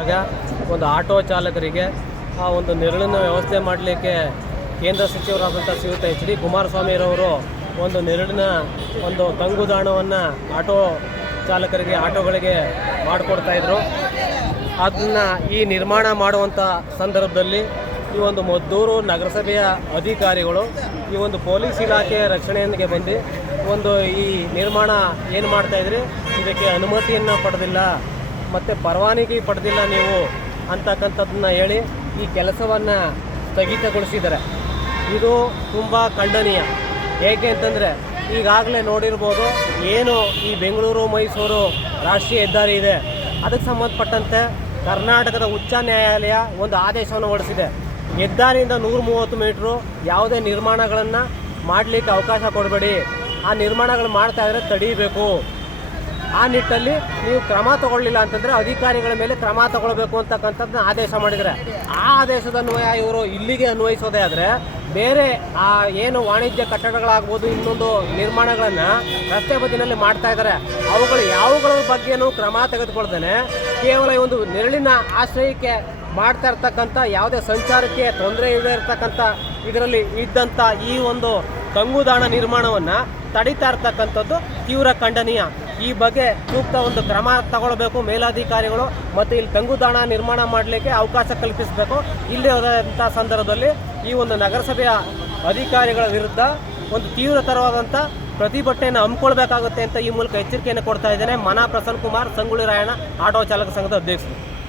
ಆಗ ಒಂದು ಆಟೋ ಚಾಲಕರಿಗೆ ಆ ಒಂದು ನೆರಳನ್ನು ವ್ಯವಸ್ಥೆ ಮಾಡಲಿಕ್ಕೆ ಕೇಂದ್ರ ಸಚಿವರಾದಂಥ ಶ್ರೀಯುತ ಎಚ್ ಡಿ ಕುಮಾರಸ್ವಾಮಿರವರು ಒಂದು ನೆರಳಿನ ಒಂದು ತಂಗುದಾಣವನ್ನು ಆಟೋ ಚಾಲಕರಿಗೆ ಆಟೋಗಳಿಗೆ ಮಾಡಿಕೊಡ್ತಾಯಿದ್ರು. ಅದನ್ನು ಈ ನಿರ್ಮಾಣ ಮಾಡುವಂಥ ಸಂದರ್ಭದಲ್ಲಿ ಈ ಒಂದು ಮದ್ದೂರು ನಗರಸಭೆಯ ಅಧಿಕಾರಿಗಳು ಈ ಒಂದು ಪೊಲೀಸ್ ಇಲಾಖೆಯ ರಕ್ಷಣೆಯೊಂದಿಗೆ ಬಂದು ಒಂದು ಈ ನಿರ್ಮಾಣ ಏನು ಮಾಡ್ತಾಯಿದ್ರಿ, ಇದಕ್ಕೆ ಅನುಮತಿಯನ್ನು ಪಡೆದಿಲ್ಲ ಮತ್ತು ಪರವಾನಗಿ ಪಡೆದಿಲ್ಲ ನೀವು ಅಂತಕ್ಕಂಥದ್ದನ್ನ ಹೇಳಿ ಈ ಕೆಲಸವನ್ನು ಸ್ಥಗಿತಗೊಳಿಸಿದ್ದಾರೆ. ಇದು ತುಂಬ ಖಂಡನೀಯ. ಏಕೆ ಅಂತಂದರೆ ಈಗಾಗಲೇ ನೋಡಿರ್ಬೋದು, ಏನು ಈ ಬೆಂಗಳೂರು ಮೈಸೂರು ರಾಷ್ಟ್ರೀಯ ಹೆದ್ದಾರಿ ಇದೆ, ಅದಕ್ಕೆ ಸಂಬಂಧಪಟ್ಟಂತೆ ಕರ್ನಾಟಕದ ಉಚ್ಚ ನ್ಯಾಯಾಲಯ ಒಂದು ಆದೇಶವನ್ನು ಹೊರಡಿಸಿದೆ. ಹೆದ್ದಾರಿಯಿಂದ 130 ಮೀಟ್ರು ಯಾವುದೇ ನಿರ್ಮಾಣಗಳನ್ನು ಮಾಡಲಿಕ್ಕೆ ಅವಕಾಶ ಕೊಡಬೇಡಿ, ಆ ನಿರ್ಮಾಣಗಳು ಮಾಡ್ತಾಯಿದ್ರೆ ತಡೀಬೇಕು. ಆ ನಿಟ್ಟಲ್ಲಿ ನೀವು ಕ್ರಮ ತಗೊಳ್ಳಿಲ್ಲ ಅಂತಂದರೆ ಅಧಿಕಾರಿಗಳ ಮೇಲೆ ಕ್ರಮ ತಗೊಳ್ಬೇಕು ಅಂತಕ್ಕಂಥದ್ದನ್ನ ಆದೇಶ ಮಾಡಿದರೆ, ಆ ಆದೇಶದ ಅನ್ವಯ ಇವರು ಇಲ್ಲಿಗೆ ಅನ್ವಯಿಸೋದೇ ಆದರೆ ಬೇರೆ ಆ ಏನು ವಾಣಿಜ್ಯ ಕಟ್ಟಡಗಳಾಗ್ಬೋದು, ಇನ್ನೊಂದು ನಿರ್ಮಾಣಗಳನ್ನು ರಸ್ತೆ ಬದಿನಲ್ಲಿ ಮಾಡ್ತಾ ಇದ್ದಾರೆ. ಅವುಗಳು ಯಾವುಗಳ ಬಗ್ಗೆನೂ ಕ್ರಮ ತೆಗೆದುಕೊಳ್ದೇನೆ ಕೇವಲ ಈ ಒಂದು ನೆರಳಿನ ಆಶ್ರಯಕ್ಕೆ ಮಾಡ್ತಾ ಇರ್ತಕ್ಕಂಥ, ಯಾವುದೇ ಸಂಚಾರಕ್ಕೆ ತೊಂದರೆ ಇಲ್ಲದೆ ಇರತಕ್ಕಂಥ ಇದರಲ್ಲಿ ಇದ್ದಂಥ ಈ ಒಂದು ತಂಗುದಾಣ ನಿರ್ಮಾಣವನ್ನು ತಡೀತಾ ಇರ್ತಕ್ಕಂಥದ್ದು ತೀವ್ರ ಖಂಡನೀಯ. ಈ ಬಗ್ಗೆ ಸೂಕ್ತ ಒಂದು ಕ್ರಮ ತಗೊಳ್ಬೇಕು ಮೇಲಾಧಿಕಾರಿಗಳು, ಮತ್ತು ಇಲ್ಲಿ ತಂಗುದಾಣ ನಿರ್ಮಾಣ ಮಾಡಲಿಕ್ಕೆ ಅವಕಾಶ ಕಲ್ಪಿಸಬೇಕು. ಇಲ್ಲಿ ಹೋದಂಥ ಸಂದರ್ಭದಲ್ಲಿ ಈ ಒಂದು ನಗರಸಭೆಯ ಅಧಿಕಾರಿಗಳ ವಿರುದ್ಧ ಒಂದು ತೀವ್ರತರವಾದಂಥ ಪ್ರತಿಭಟನೆಯನ್ನು ಹಮ್ಮಿಕೊಳ್ಬೇಕಾಗುತ್ತೆ ಅಂತ ಈ ಮೂಲಕ ಎಚ್ಚರಿಕೆಯನ್ನು ಕೊಡ್ತಾ ಇದ್ದೇನೆ. ಮನ ಪ್ರಸನ್ನ ಕುಮಾರ್, ಸಂಗೊಳ್ಳಿ ರಾಯಣ್ಣ ಆಟೋ ಚಾಲಕ ಸಂಘದ ಅಧ್ಯಕ್ಷರು.